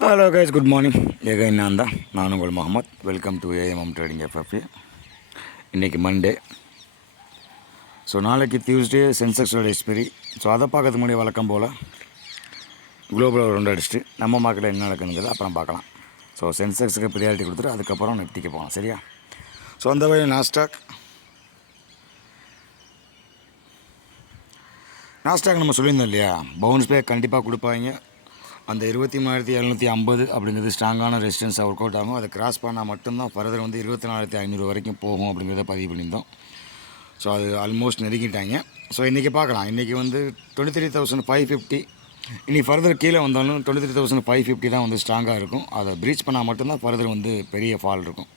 Hello guys good morning ஏக நான் தான் நான் உங்கள் Mohammed. Welcome to A M M trading F F A இன்றைக்கி மண்டே ஸோ நாளைக்கு டியூஸ்டே சென்செக்ஸோட எக்ஸ்பெரி ஸோ அதை பார்க்கறதுக்கு முன்னாடி வழக்கம் போல் குளோபல் ரெண்டு அடிச்சுட்டு நம்ம மார்க்கெட்டில் என்ன நடக்குதுங்கிறத அப்புறம் பார்க்கலாம். ஸோ சென்செக்ஸுக்கு ப்ரியாரிட்டி கொடுத்துட்டு அதுக்கப்புறம் நிஃப்டிக்கு போகலாம். சரியா? ஸோ அந்த வகையில் நாஸ்டாக் நாஸ்டாக் நம்ம சொல்லியிருந்தோம் இல்லையா? பவுன்ஸ் பேக் கண்டிப்பாக கொடுப்பாங்க. அந்த இருபத்தி மூணாயிரத்தி எழுநூற்றி ஐம்பது அப்படிங்கிறது ஸ்ட்ராங்கான ரெசிஸ்டன்ஸ் ஒர்க் அவுட் ஆகும். அதை கிராஸ் பண்ணால் மட்டும்தான் ஃபர்தர் வந்து இருபத்தி நாலாயிரத்தி ஐநூறு வரைக்கும் போகும் அப்படிங்கிறத பதிவு பண்ணியிருந்தோம். ஸோ அது ஆல்மோஸ்ட் நெருங்கிட்டாங்க. ஸோ இன்றைக்கி பார்க்கலாம். இன்றைக்கி வந்து twenty three thousand five fifty இனி ஃபர்தர் கீழே வந்தாலும் twenty three thousand five fifty தான் வந்து ஸ்ட்ராங்காக இருக்கும். அதை ப்ரீச் பண்ணால் மட்டும்தான் ஃபர்தர் வந்து பெரிய ஃபால் இருக்கும்.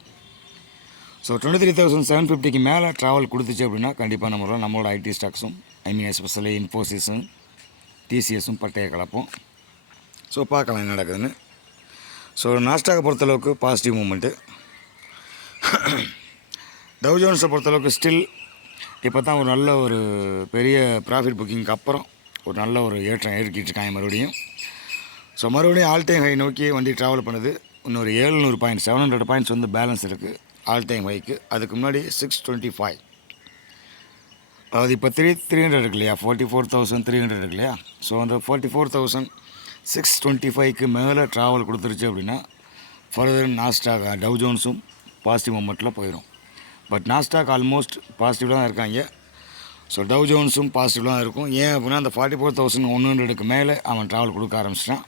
So twenty three thousand seven ஃபிஃப்டிக்கு மேலே ட்ராவல் கொடுத்துச்சு அப்படின்னா கண்டிப்பாக நம்மளோட நம்மளோட ஐடி ஸ்டாக்ஸும் ஐ மீன் எஸ்பெஷலி இன்ஃபோசிஸும் டிசிஎஸும் பட்டையை கலப்போம். ஸோ பார்க்கலாம் என்ன நடக்குதுன்னு. ஸோ நாஸ்டாக்கை பொறுத்தளவுக்கு பாசிட்டிவ் மூமெண்ட்டு டவ் ஜோன்ஸை பொறுத்தளவுக்கு ஸ்டில் இப்போ தான் ஒரு நல்ல ஒரு பெரிய ப்ராஃபிட் புக்கிங்க்கு அப்புறம் ஒரு நல்ல ஒரு ஏற்றம் ஏறிக்கிட்டு இருக்காங்க மறுபடியும். ஸோ மறுபடியும் ஆல் டைம் ஹை நோக்கி வண்டி ட்ராவல் பண்ணுது. இன்னொரு ஏழுநூறு பாயிண்ட் செவன் ஹண்ட்ரட் பாயிண்ட்ஸ் வந்து பேலன்ஸ் இருக்குது ஆல் டைம் ஹைக்கு அதுக்கு முன்னாடி சிக்ஸ் டுவெண்ட்டி ஃபைவ் அதாவது இப்போ த்ரீ த்ரீ ஹண்ட்ரட் இருக்கு இல்லையா? Forty four thousand three hundred இருக்கு இல்லையா? ஸோ அந்த forty four thousand six twenty ஃபைவ்க்கு மேலே ட்ராவல் கொடுத்துருச்சு அப்படின்னா ஃபர்தர் நாஸ்டாக் டவ் ஜோன்ஸும் பாசிட்டிவ் மூமெண்ட்டில் போயிடும் பட் நாஸ்டாக் ஆல்மோஸ்ட் பாசிட்டிவ் தான் இருக்காங்க. ஸோ டவ் ஜோன்ஸும் பாசிட்டிவ் தான் இருக்கும். ஏன் அப்படின்னா அந்த ஃபார்ட்டி ஃபோர் தௌசண்ட் ஒன் ஹண்ட்ரடுக்கு மேலே அவன் ட்ராவல் கொடுக்க ஆரம்பிச்சிட்டான்.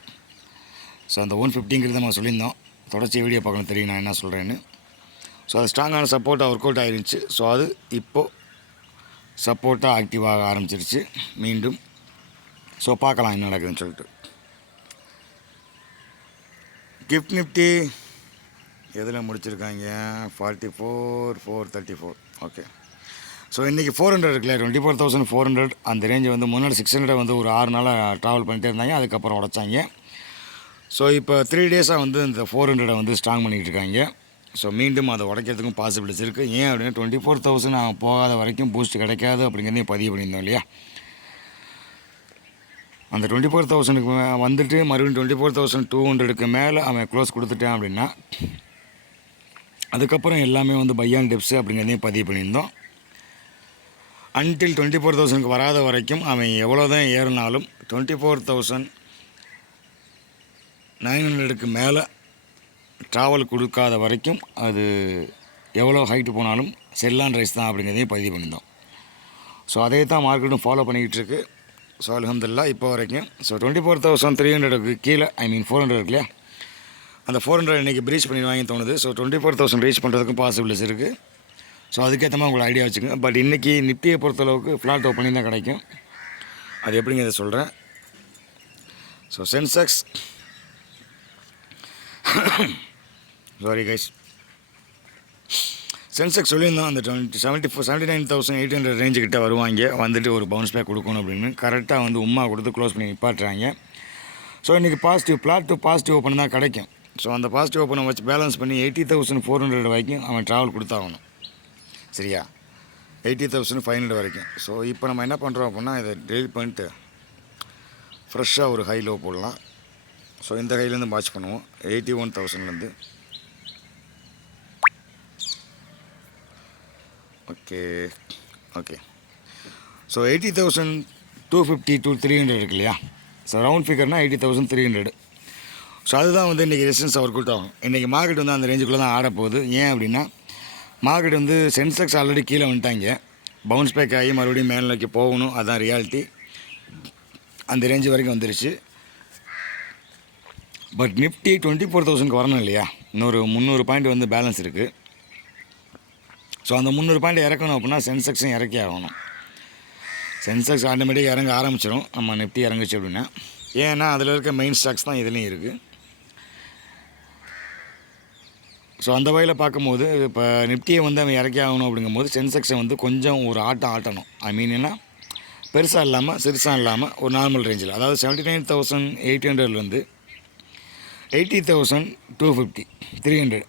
ஸோ அந்த ஒன் ஃபிஃப்டிங்கிறது நம்ம சொல்லியிருந்தோம். தொடர்ச்சி வீடியோ பார்க்கணும் தெரியும் நான் என்ன சொல்கிறேன்னு ஸோ அது ஸ்ட்ராங்கான சப்போர்ட்டாக ஒர்க் அவுட் ஆகிருந்துச்சு ஸோ அது இப்போது சப்போர்ட்டாக ஆக்டிவாக ஆரம்பிச்சிருச்சு. மீண்டும். ஸோ பார்க்கலாம் என்ன நடக்குதுன்னு சொல்லிட்டு. கிஃப்ட் நிஃப்டி எதில் முடிச்சிருக்காங்க? Forty four four thirty four okay so இன்றைக்கி ஃபோர் ஹண்ட்ரட் இருக்குல்ல twenty four thousand four hundred அந்த ரேஞ்சு வந்து முன்னாடி சிக்ஸ் ஹண்ட்ரட் வந்து ஒரு ஆறு நாளாக ட்ராவல் பண்ணிட்டே இருந்தாங்க அதுக்கப்புறம் உடச்சாங்க. ஸோ இப்போ த்ரீ டேஸாக வந்து இந்த ஃபோர் ஹண்ட்ரடை வந்து ஸ்ட்ராங் பண்ணிக்கிட்டு இருக்காங்க. ஸோ மீண்டும் அதை உடைக்கிறதுக்கும் பாசிபிலிட்டிஸ் இருக்குது ஏன் அப்படின்னா டுவெண்ட்டி ஃபோர் தௌசண்ட் போகாத வரைக்கும் பூஸ்ட் கிடைக்காது அப்படிங்கிறதையும் பதிவு பண்ணியிருந்தோம் இல்லையா? அந்த டுவெண்ட்டி ஃபோர் தௌசண்ட்க்கு வந்துட்டு மறுபடியும் டுவெண்ட்டி ஃபோர் தௌசண்ட் டூ ஹண்ட்ரடுக்கு மேலே அவன் க்ளோஸ் கொடுத்துட்டான் அப்படின்னா அதுக்கப்புறம் எல்லாமே வந்து பையான் டிப்ஸு அப்படிங்கிறதையும் பதிவு பண்ணியிருந்தோம். அன்டில் டுவெண்ட்டி ஃபோர் தௌசண்ட்க்கு வராத வரைக்கும் அவன் எவ்வளோ தான் ஏறினாலும் டுவெண்ட்டி ஃபோர் தௌசண்ட் நைன் ஹண்ட்ரடுக்கு மேலே ட்ராவல் கொடுக்காத வரைக்கும் அது எவ்வளோ ஹைட்டு போனாலும் செல்லான் ரைஸ் தான் அப்படிங்கிறதையும் பதிவு பண்ணியிருந்தோம். ஸோ அதே தான் மார்க்கெட்டும் ஃபாலோ பண்ணிக்கிட்டு இருக்குது ஸோ அலமதுல்லா இப்போ வரைக்கும். So twenty four thousand three ஹண்ட்ரடுக்கு கீழே ஐ மீன் ஃபோர் ஹண்ட்ரட் இருக்கு இல்லையா? அந்த ஃபோர் ஹண்ட்ரட் இன்றைக்கி ப்ரீச் பண்ணிடுவாங்க தோணுது. So twenty four thousand reach பண்ணுறதுக்கும் பாசிபிலிட்டிஸ் இருக்குது ஸோ அதுக்கேற்ற மாதிரி உங்களை ஐடியா வச்சுக்கோங்க. பட் இன்றைக்கி நிப்டியை பொறுத்தளவுக்கு ஃப்ளாட் ஓப்பனிங் தான் கிடைக்கும். அது எப்படிங்க இதை சொல்கிறேன் so Sensex sorry guys Sensex சொல்லியிருந்தோம் அந்த twenty seventy four seventy nine thousand eight hundred range கிட்ட வருவாங்க. வந்துட்டு ஒரு பவுன்ஸ் பேக் கொடுக்கணும் அப்படின்னு. கரெக்டாக வந்து உமா கொடுத்து க்ளோஸ் பண்ணி நிப்பாட்டுறாங்க. ஸோ இன்றைக்கி positive flat to positive open தான் கிடைக்கும். ஸோ அந்த பாசிட்டிவ் ஓப்பனை வச்சு பேலன்ஸ் பண்ணி எயிட்டி தௌசண்ட் ஃபோர் ஹண்ட்ரட் வரைக்கும் அவன் ட்ராவல் கொடுத்தாகணும். சரியா? எயிட்டி தௌசண்ட் ஃபைவ் ஹண்ட்ரட் வரைக்கும். ஸோ இப்போ நம்ம என்ன பண்ணுறோம் அப்படின்னா இதை டெலிட் பண்ணிட்டு ஃப்ரெஷ்ஷாக ஒரு ஹை லோ போடலாம். ஸோ இந்த ஹைலேருந்து வாட்ச் பண்ணுவோம். எயிட்டி ஒன் தௌசண்ட்லேருந்து okay okay. So eighty thousand two fifty two three hundred இருக்கு இல்லையா? So round ஃபிகர்னால் eighty thousand three hundred so அதுதான் வந்து இன்றைக்கி ரெசிஸ்டன்ஸ் அவர் கூட்டம் இன்றைக்கி மார்க்கெட் வந்து அந்த ரேஞ்சுக்குள்ளே தான் ஆட போகுது ஏன் அப்படின்னா மார்க்கெட் வந்து சென்செக்ஸ் ஆல்ரெடி கீழே வந்துட்டாங்க. பவுன்ஸ் பேக் ஆகி மறுபடியும் மேல் நோக்கி போகணும். அதுதான் ரியாலிட்டி அந்த ரேஞ்சு வரைக்கும் வந்துருச்சு. பட் நிஃப்டி டுவெண்ட்டி ஃபோர் தௌசண்ட்க்கு வரணும் இல்லையா? இன்னொரு முந்நூறு பாயிண்ட் வந்து பேலன்ஸ் இருக்குது ஸோ அந்த முந்நூறு பாயிண்ட் இறக்கணும் அப்படின்னா சென்செக்ஸும் இறக்கி ஆகணும். சென்செக்ஸ் ஆட்டோமேட்டிக்காக இறங்க ஆரம்பிச்சிடும் நம்ம நிஃப்டி இறங்குச்சு அப்படின்னா. ஏன்னா அதில் இருக்க மெயின் ஸ்டாக்ஸ் தான் இதுலேயும் இருக்குது ஸோ அந்த வகையில் பார்க்கும்போது இப்போ நிஃப்டியை வந்து அவன் இறக்கி ஆகணும் அப்படிங்கும்போது சென்செக்ஸை வந்து கொஞ்சம் ஒரு ஆட்டம் ஆட்டணும். ஐ மீன் என்ன? பெருசாக இல்லாமல் சிறுசாக இல்லாமல் ஒரு நார்மல் ரேஞ்சில் அதாவது செவன்ட்டி நைன் தௌசண்ட் எயிட் ஹண்ட்ரட்லேருந்து eighty thousand two fifty three hundred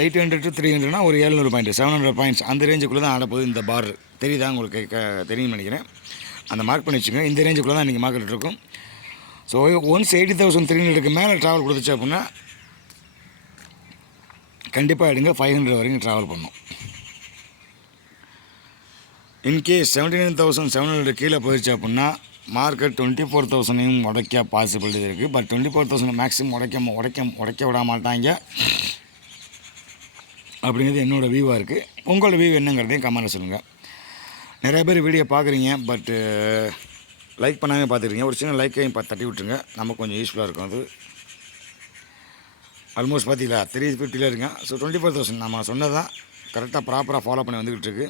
eight hundred to three ஹண்ட்ரட்னா ஒரு ஏழ்நூறு பாயிண்ட் செவன் ஹண்ட்ரட் பாயிண்ட்ஸ் அந்த ரேஞ்சுக்குள்ளே தான் ஆடப்போகுது இந்த பார் தெரியுதா உங்களுக்கு க தெரியும்னு நினைக்கிறேன். அந்த மார்க் பண்ணி வச்சுக்கோங்க. இந்த ரேஞ்சுக்குள்ளே தான் இன்றைக்கி மார்க்கெட் இருக்கும். So once eighty thousand three ஹண்ட்ரடுக்கு மேலே ட்ராவல் கொடுத்துச்சு அப்படின்னா கண்டிப்பாக எடுங்க. ஃபைவ் ஹண்ட்ரட் வரைக்கும் ட்ராவல் பண்ணும். In case seventy nine thousand seven hundred கீழே போயிடுச்சு அப்படின்னா மார்க்கெட் டுவெண்ட்டி ஃபோர் தௌசண்டையும் உடைக்க பாசிபிலிட்டி இருக்குது but twenty four thousand maximum உடைக்க உடைக்க உடைக்க விட மாட்டாங்க அப்படிங்கிறது என்னோடய வியூவாக இருக்குது உங்களோட வியூ என்னங்கிறதையும் கமெண்ட்டில் சொல்லுங்கள் நிறைய பேர் வீடியோ பார்க்குறீங்க பட்டு லைக் uh, பண்ணாமல் பார்த்துருக்கீங்க ஒரு சின்ன லைக்கையும் பார்த்து தட்டி விட்டுருங்க. நமக்கு கொஞ்சம் யூஸ்ஃபுல்லாக இருக்கும் அது. ஆல்மோஸ்ட் பார்த்தீங்களா? த்ரீ ஃபிஃப்டியில் இருக்கேன் ஸோ டுவெண்ட்டி ஃபோர் தௌசண்ட் நம்ம சொன்னதான் கரெக்டாக ப்ராப்பராக ஃபாலோ பண்ணி வந்துக்கிட்டு இருக்கு.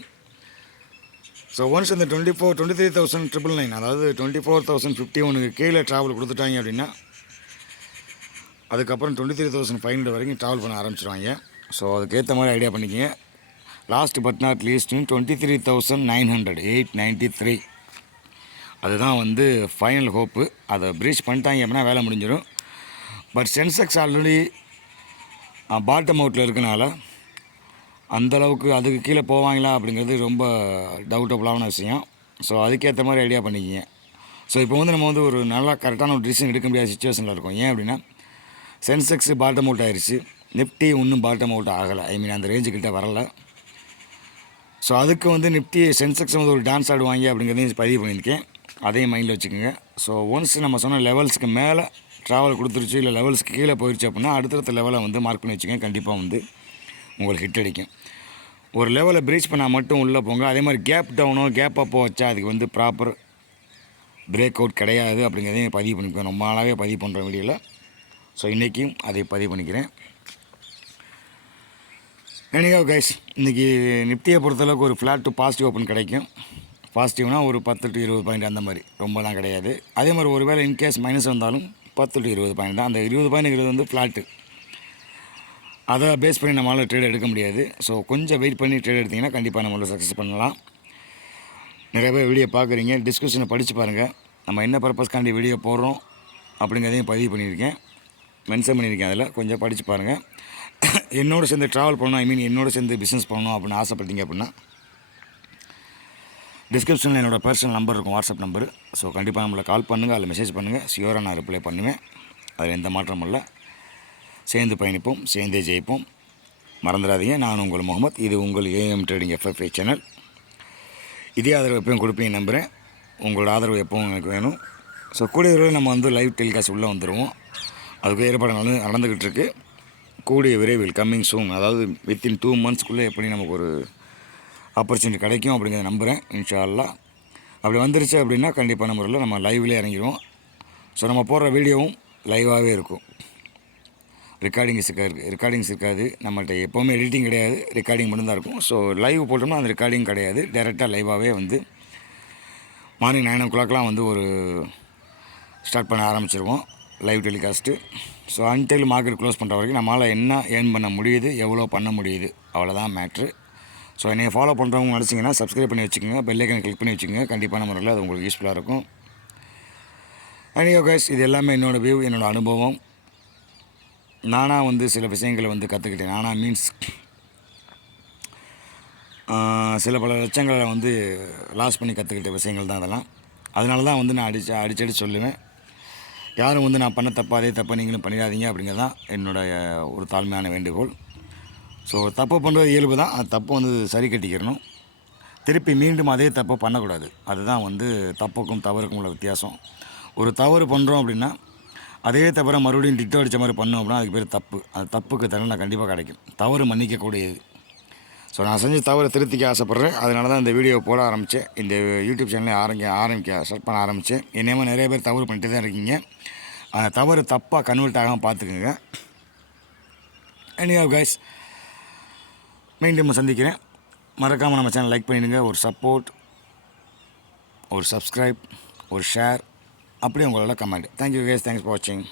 ஸோ ஒன்ஸ் இந்த twenty four twenty three thousand triple nine அதாவது டுவெண்ட்டி ஃபோர் தௌசண்ட் ஃபிஃப்டி ஒனுக்கு கீழே ட்ராவல் கொடுத்துட்டாங்க அப்படின்னா அதுக்கப்புறம் twenty three thousand five hundred வரைக்கும் ட்ராவல் பண்ண ஆரம்பிச்சிருவாங்க. ஸோ அதுக்கேற்ற மாதிரி ஐடியா பண்ணிக்கங்க. Last but not லீஸ்ட்னு twenty three thousand nine hundred eight ninety three அதுதான் வந்து ஃபைனல் ஹோப்பு அதை ப்ரீச் பண்ணிட்டாங்க அப்படின்னா வேலை முடிஞ்சிடும். பட் சென்செக்ஸ் ஆல்ரெடி பாட்டம் அவுட்டில் இருக்கனால அந்தளவுக்கு அதுக்கு கீழே போவாங்களா அப்படிங்கிறது ரொம்ப டவுட்டபுளான விஷயம். ஸோ அதுக்கேற்ற மாதிரி ஐடியா பண்ணிக்கிங்க. ஸோ இப்போ வந்து நம்ம வந்து ஒரு நல்லா கரெக்டான ஒரு டிசிஷன் எடுக்க முடியாத சுச்சுவேஷனில் இருக்கோம். ஏன் அப்படின்னா சென்செக்ஸ் பாட்டம் அவுட் ஆயிடுச்சு நிஃப்டி இன்னும் பாட்டம் அவுட் ஆகலை. ஐ மீன் அந்த ரேஞ்சுக்கிட்ட வரல. ஸோ அதுக்கு வந்து நிஃப்டி சென்செக்ஸ் வந்து ஒரு டான்ஸ் ஆடுவாங்க அப்படிங்கிறதையும் பதிவு பண்ணியிருக்கேன். அதையும் மைண்டில் வச்சுக்கோங்க. ஸோ ஒன்ஸ் நம்ம சொன்ன லெவல்ஸ்க்கு மேலே ட்ராவல் கொடுத்துருச்சு இல்லை லெவல்ஸ்க்கு கீழே போயிடுச்சு அப்படின்னா அடுத்தடுத்த லெவலை வந்து மார்க் பண்ணி வச்சுக்கோங்க. கண்டிப்பாக வந்து உங்களுக்கு ஹிட் அடிக்கும். ஒரு லெவலை பிரீச் பண்ணால் மட்டும் உள்ளே போங்க. அதே மாதிரி கேப் டவுனோ கேப் அப்போ வச்சா அதுக்கு வந்து ப்ராப்பர் பிரேக் அவுட் கிடையாது அப்படிங்கிறதையும் பதிவு பண்ணிக்குவேன் ரொம்ப நாளாகவே பதிவு பண்ணுற வீடியோவில் ஸோ இன்றைக்கும் அதை பதிவு பண்ணிக்கிறேன். எனிகோ கைஸ் இன்றைக்கி நிப்டியை பொறுத்தளவுக்கு ஒரு ஃப்ளாட் டு பாசிட்டிவ் ஓப்பன் கிடைக்கும். பாசிட்டிவ்னால் ஒரு பத்து டு இருபது பாயிண்ட் அந்த மாதிரி. ரொம்பலாம் கிடையாது. அதே மாதிரி ஒரு வேளை இன்கேஸ் மைனஸ் வந்தாலும் பத்து டு இருபது பாயிண்ட் தான். அந்த இருபது பாயிண்ட்ங்கிறது வந்து ஃப்ளாட்டு அதை பேஸ் பண்ணி நம்மளால் ட்ரேட் எடுக்க முடியாது. ஸோ கொஞ்சம் வெயிட் பண்ணி ட்ரேட் எடுத்திங்கன்னா கண்டிப்பாக நம்மளால் சக்ஸஸ் பண்ணலாம். நிறைய பேர் வீடியோ பார்க்குறீங்க. டிஸ்கஷனை படித்து பாருங்கள் நம்ம என்ன பர்பஸ்க்காண்டி வீடியோ போடுறோம் அப்படிங்கிறதையும் பதிவு பண்ணியிருக்கேன். மென்ஷன் பண்ணியிருக்கேன் அதில். கொஞ்சம் படித்து பாருங்கள் என்னோடு சேர்ந்து ட்ராவல் பண்ணணும் ஐ மீன் என்னோடு சேர்ந்து பிஸ்னஸ் பண்ணணும் அப்படின்னு ஆசைப்பட்டீங்க அப்படின்னா டிஸ்கிரிப்ஷனில் என்னோடய பர்சனல் நம்பர் இருக்கும் வாட்ஸ்அப் நம்பர் ஸோ கண்டிப்பாக நம்மளை கால் பண்ணுங்கள் அதில் மெசேஜ் பண்ணுங்கள் ஷியோராக நான் ரிப்ளை பண்ணுவேன். அதில் எந்த மாற்றமும் இல்லை. சேர்ந்து பயணிப்போம் சேர்ந்தே ஜெயிப்போம். மறந்துடாதீங்க. நான் உங்கள் முகமது. இது உங்கள் ஏஎம் ட்ரேடிங் எஃப்எஃப்ஐ சேனல் இதே ஆதரவு எப்பயும் கொடுப்பீங்க நம்புகிறேன் உங்களோட ஆதரவு எப்பவும் எனக்கு வேணும். ஸோ கூடிய நம்ம வந்து லைவ் டெலிகாஸ்ட் உள்ளே வந்துடுவோம் அதுக்கு ஏற்பாடு நடந்து நடந்துக்கிட்டு இருக்குது கூடிய விரைவில் கம்மிங் சூன் அதாவது வித்தின் டூ மந்த்ஸ்க்குள்ளே எப்படி நமக்கு ஒரு ஆப்பர்ச்சுனிட்டி கிடைக்கும் அப்படிங்கிறத நம்புகிறேன் இன்ஷால்லா அப்படி வந்துருச்சு அப்படின்னா கண்டிப்பான முறையில் நம்ம லைவ்லேயே இறங்கிடுவோம் ஸோ நம்ம போடுற வீடியோவும் லைவாகவே இருக்கும். ரெக்கார்டிங்ஸ் இருக்காது ரெக்கார்டிங்ஸ் இருக்காது நம்மள்ட்ட எப்போவுமே எடிட்டிங் கிடையாது ரெக்கார்டிங் மட்டும்தான் இருக்கும். ஸோ லைவ் போட்டோம்னா அந்த ரெக்கார்டிங் கிடையாது. டேரெக்டாக லைவாகவே வந்து மார்னிங் நைன் ஓ கிளாக்லாம் வந்து ஒரு ஸ்டார்ட் பண்ண ஆரம்பிச்சிருவோம். Live telecast so until market close பண்ணுற வரைக்கும் நம்மளால் என்ன ஏர்ன் பண்ண முடியுது எவ்வளோ பண்ண முடியுது அவ்வளோதான் மேட்ரு ஸோ என்னை ஃபாலோ பண்ணுறவங்க நினச்சிங்கன்னா சப்ஸ்கிரைப் பண்ணி வச்சுக்கோங்க பெல்லைக்கனை கிளிக் பண்ணி வச்சுக்கோங்க. கண்டிப்பான முறையில் அது உங்களுக்கு யூஸ்ஃபுல்லாக இருக்கும். அனியோ கைஸ் இது எல்லாமே என்னோடய வியூ என்னோடய அனுபவம். நானாக வந்து சில விஷயங்களை வந்து கற்றுக்கிட்டேன் நானாக மீன்ஸ் சில பல லட்சங்களை வந்து லாஸ் பண்ணி கற்றுக்கிட்ட விஷயங்கள் தான் அதெல்லாம். அதனால தான் வந்து நான் அடிச்சு அடிச்சடி சொல்லுவேன். யாரும் வந்து நான் பண்ண தப்பா அதே தப்பை நீங்களும் பண்ணிடாதீங்க அப்படிங்கிறது தான் என்னுடைய ஒரு தாழ்மையான வேண்டுகோள். ஸோ தப்பு பண்ணுறது இயல்பு தான். அந்த தப்பு வந்து சரி கட்டிக்கிறணும். திருப்பி மீண்டும் அதே தப்பை பண்ணக்கூடாது. அதுதான் வந்து தப்புக்கும் தவறுக்கும் உள்ள வித்தியாசம். ஒரு தவறு பண்ணுறோம் அப்படின்னா அதே தவிர மறுபடியும் டிக்டோ அடித்த மாதிரி பண்ணோம் அப்படின்னா அதுக்கு பேர் தப்பு. அந்த தப்புக்கு தண்டனை கண்டிப்பாக கிடைக்கும். தவறு மன்னிக்கக்கூடியது. ஸோ நான் செஞ்ச தவறை திருத்திக்க ஆசைப்பட்றேன். அதனால தான் இந்த வீடியோ போட ஆரம்பித்தேன் இந்த யூடியூப் சேனலை ஆரம்பிக்க ஆரம்பிக்க ஸ்டார்ட் பண்ண ஆரம்பித்தேன் என்னையுமே நிறைய பேர் தவறு பண்ணிட்டு தான் இருக்கீங்க. அந்த தவறு தப்பாக கன்வெர்ட் ஆகாமல் பார்த்துக்குங்க. எனியா கைஸ் மீண்டும் சந்திக்கிறேன். மறக்காமல் நம்ம சேனல் லைக் பண்ணிடுங்க. ஒரு சப்போர்ட் ஒரு சப்ஸ்கிரைப் ஒரு ஷேர் அப்படியே உங்களோட comment thank you guys thanks for வாட்சிங்